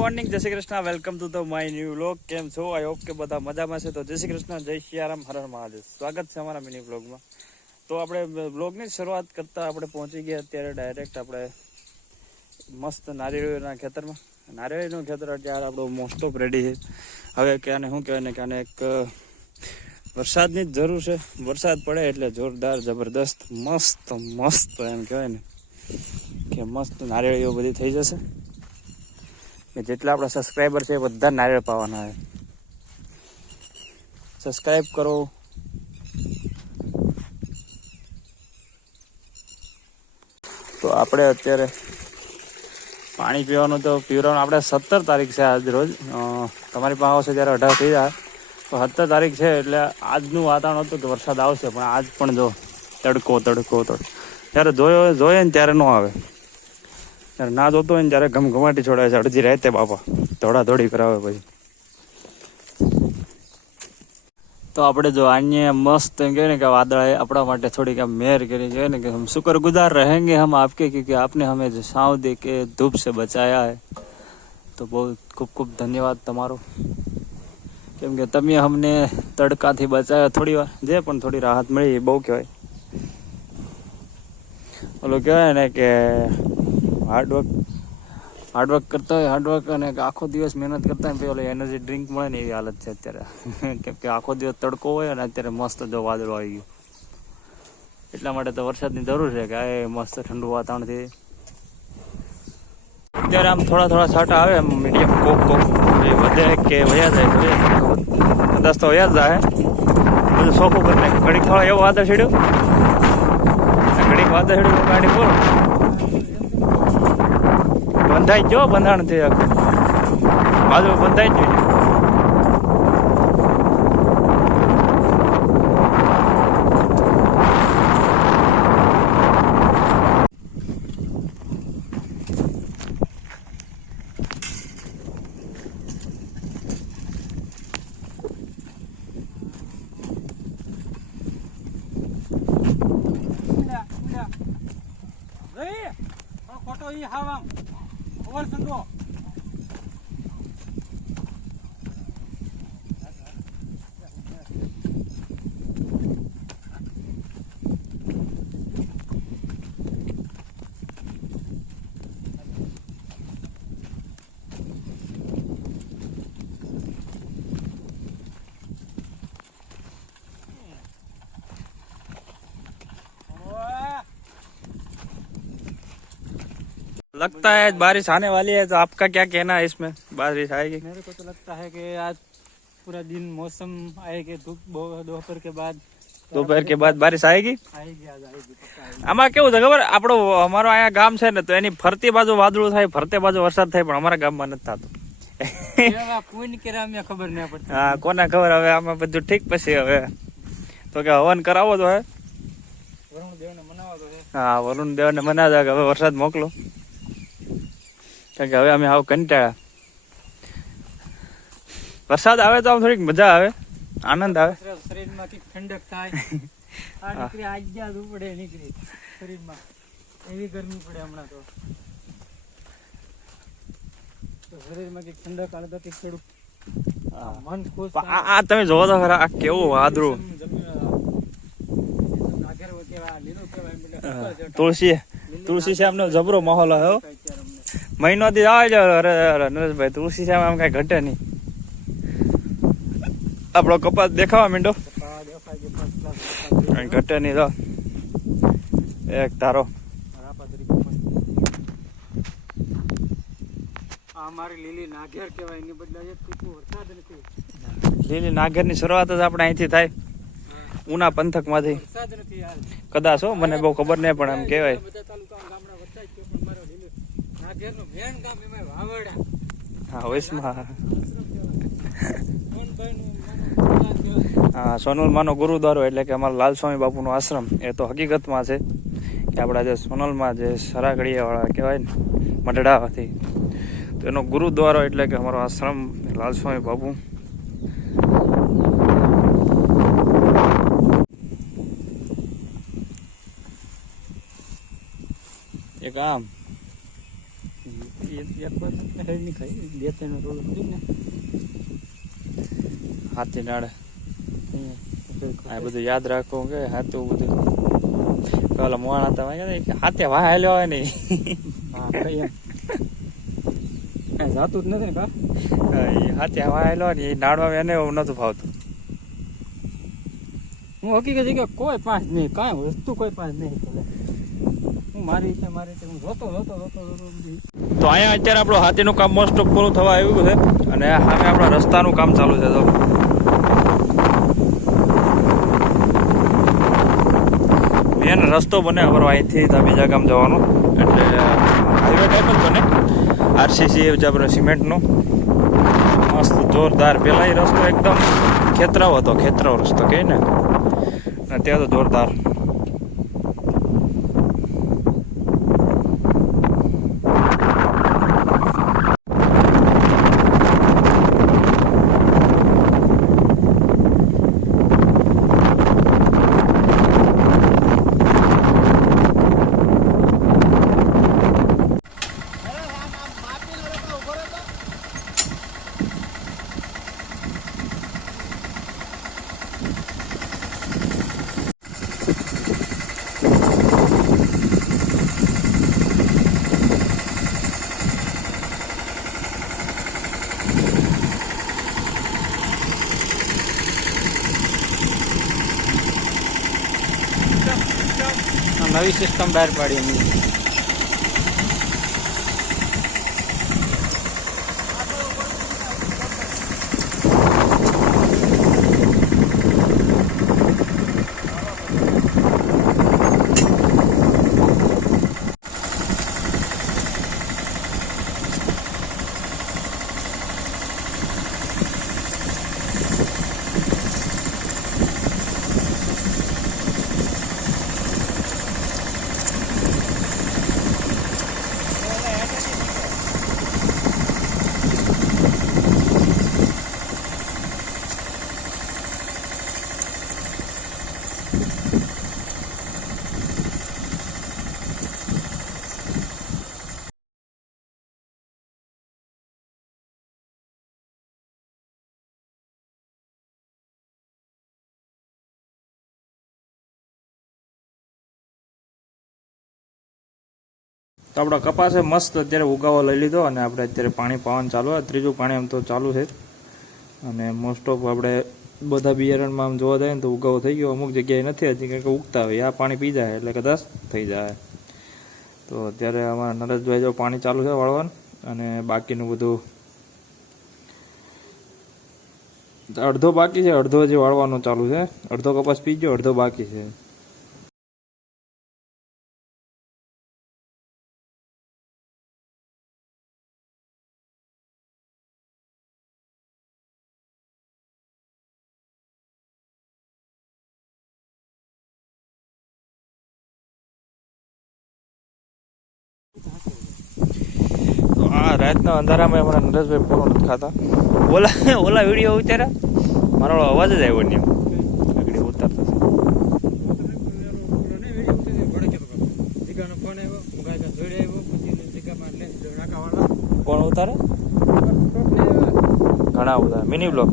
Morning, જય Shri Krishna. Welcome to the my new vlog. કેમ છો? આઈ હોપ કે બધા મજામાં છે. તો જય શ્રી કૃષ્ણ, જય સિયારામ, હર હર મહાદેવ. સ્વાગત છે અમારા મિની વ્લોગમાં. તો આપણે વ્લોગની શરૂઆત કરતા આપણે પહોંચી ગયા અત્યારે ડાયરેક્ટ આપણે મસ્ત નારિયેળીના ખેતરમાં. નારિયેળીનું ખેતર અત્યારે આપણું મોસ્ટ ઓફ રેડી છે. હવે ક્યાંને શું કહેવાય ને, ક્યાંને એક વરસાદની જ જરૂર છે. વરસાદ પડે એટલે જોરદાર જબરદસ્ત મસ્ત મસ્ત એમ કહેવાય ને કે મસ્ત નારિયેળીઓ બધી થઈ જશે. કે જેટલા આપણા સબસ્ક્રાઈબર છે એ બધા નારિયેળ પાવાના છે. સબસ્ક્રાઈબ કરો. તો આપણે અત્યારે પાણી પીવાનું તો પીવડાવવાનું આપણે 17 તારીખ છે આજ રોજ. તમારી પાસે આવશે ત્યારે 18 થઈ જાય. તો 17 તારીખ છે એટલે આજનું વાતાવરણ હતું કે વરસાદ આવશે, પણ આજ પણ જો તડકો જ્યારે જોઈએ ને ત્યારે ન આવે. ત્યારે ના જોતો હોય ને ત્યારે ઘમઘમાટી છોડાય છે અડધી રાતે બાપા, દોડાદોડી કરાવે પછી. તો આપણે જો આને મસ્ત એમ કહેવાય ને કે વાદળાએ આપણા માટે થોડીક આમ મહેર કરી કહેવાય ને કે હમ શુક્રગુजार रहेंगे हम आपके, क्योंकि आपने हमें जो छाँव दे के धूप से बचाया है. તો બહુ ખૂબ ખૂબ ધન્યવાદ તમારો, કેમ કે તમે અમને તડકાથી બચાવ્યા થોડી વાર, જે પણ થોડી રાહત મળી એ બહુ કહેવાય. ઓલું કહેવાય ને કે હાર્ડવર્ક કરતા હોય, હાર્ડવર્ક અને આખો દિવસ મહેનત કરતા હોય પેલો એનર્જી ડ્રિંક મળે ને એવી હાલત છે અત્યારે. કેમ કે આખો દિવસ તડકો હોય અને અત્યારે મસ્ત જો વાદળો આવી ગયું. એટલા માટે તો વરસાદની જરૂર છે કે આ મસ્ત ઠંડુ વાતાવરણથી અત્યારે આમ થોડા છાંટા આવે મીડિયમ કોક વધે કે વયા જાય કદાચ તો વયા જ જાય. બધું સોખું કરી નાખે. ઘડીક થોડા એવો વાદળ છેડ્યો, ઘડીક વાદળ છેડ્યું ગાડી બોલો બંધાઈ ગયો. બંધાણ થઈ આખું બાજુ બંધાઈ ગયું. ખોટો ઈ હાવામ ઓવર સંડો लगता है बारिश आने वाली है, तो आपका क्या कहना है इसमें? बारिश आएगी? मेरे को तो लगता है कि आज पूरा दिन मौसम आएगी, धूप दोपहर के बाद बारिश आएगी. आएगी आज आएगी पक्का आएगी. આમાં કેવું છે ખબર, આપણો અમારો અહીંયા ગામ છે ને તો એની ફરતી બાજુ વાદળું થાય, ફરતે બાજુ વરસાદ થાય, પણ અમારા ગામમાં નથી થતું. કોઈને કેરા અમને ખબર નહીં પડતી. હા, કોને ખબર. હવે આમાં બધું ઠીક. પછી હવે તો કે હવન કરાવો તો હે, વરુણ દેવને મનાવવા તો છે. હા, વરુણ દેવને મનાવવા કે હવે વરસાદ મોકલો, કારણ કે હવે અમે આવ કંટાળ્યા. વરસાદ આવે તો આમ થોડીક મજા આવે, આનંદ આવે, શરીરમાં કંઈક ઠંડક થાય. આ નીકળી આજ જ ઉપડે નીકળી શરીરમાં, એવી ગરમી પડે હમણાં તો શરીરમાં કંઈક ઠંડક આવે તો કંઈક થોડુંક મન ખુશ. આ તમે જોવો તો ખરા, આ કેવું વાદળું. તુલસી શ્યામ નો જબરો માહોલ આવ્યો. મહિનો થી આવે છે. અરે નરેશભાઈ, તુલસી શ્યામ આમ કઈ ઘટે નહીં. આપણો કપાસ દેખાવા માંડો, ઘટે નહીં. તો એક તારો લીલી નાગેર કહેવાય, એની બદલે વરસાદ નથી. લીલી નાગર ની શરૂઆત જ આપણે અહીંથી થાય, ઉના પંથક માંથી. વરસાદ નથી યાર. કદાચ હો, મને બહુ ખબર નહીં, પણ એમ કહેવાય. બધા તાલુકા ગામડા વરસાદ થયો, પણ મારો લીલું નાગેરનું મેન ગામ એમાં વાવડા. હા, વૈશમાં. હા, સોનલમાંનો ગુરુદ્વારો એટલે કે અમારા લાલસ્વામી બાપુનો આશ્રમ. એ તો હકીકતમાં છે કે આપણા જે સોનલમાં જે સરાકડીયા વાળા કહેવાય ને મઢડાથી, તો એનો ગુરુદ્વારો એટલે કે અમારો આશ્રમ લાલસ્વામી બાપુ. એક આમ એક બાજુ હેડ ની ખાઈ બે ત્રણ રોડ સુધી ને હાથી નાડે અહીંયા આ બધું યાદ રાખવું કે હાથું બધું પેલા મોણા હતા કે હાથે વાહ હાલ્યો હોય નહીં હા કઈ એમ કાંઈ જાતું જ નથી ને કા એ હાથે વાહ હાલ્યો ને એ નાડવા એને એવું નતું ફાવતું. હું હકીકત કે કોઈ પાંચ નહીં કાંઈ વસ્તુ કોઈ પાંચ નહીં ચાલે હું મારી રીતે હું જોતો બધી. તો અહીંયા અત્યારે આપણું હાથીનું કામ મોસ્ટ ઓફ પૂરું થવા આવ્યું છે અને સામે આપણા રસ્તાનું કામ ચાલુ છે. તો મેન રસ્તો બને અમારો અહીંથી બીજા ગામ જવાનો એટલે હાઈવે ટાઈપ જ બને આરસીસી આપણે સિમેન્ટનું મસ્ત જોરદાર. પેલા એ રસ્તો એકદમ ખેતરાવ હતો, ખેતરાવ રસ્તો કહે ને, ત્યાં તો જોરદાર. નવી સિસ્ટમ બહાર પાડી એમની. તો આપણો કપાસ મસ્ત અત્યારે ઉગાવો લઈ લીધો અને આપણે અત્યારે પાણી પાવાનું ચાલુ હોય. ત્રીજું પાણી આમ તો ચાલુ છે અને મોસ્ટ ઓફ આપણે બધા બિયારણમાં આમ જોવા જાય ને તો ઉગાવો થઈ ગયો. અમુક જગ્યાએ નથી હજી કારણ કે ઉગતા હોય આ પાણી પી જાય એટલે કદાચ થઈ જાય. તો અત્યારે આમાં નરેશભાઈ જો પાણી ચાલુ છે વાળવાનું અને બાકીનું બધું અડધો બાકી છે, અડધો હજી વાળવાનું ચાલુ છે. અડધો કપાસ પી ગયો, અડધો બાકી છે. તો આ રાતના અંધારામાં અમારા નરેશભાઈ પૂરો નથી ખાતા. ઓલા વિડીયો ઉતાર્યા મારો અવાજ જ આવ્યો નહીં આગળ ઉતારતા. કોણ ઉતારે? ઘણા ઉતારે મિની બ્લોગ.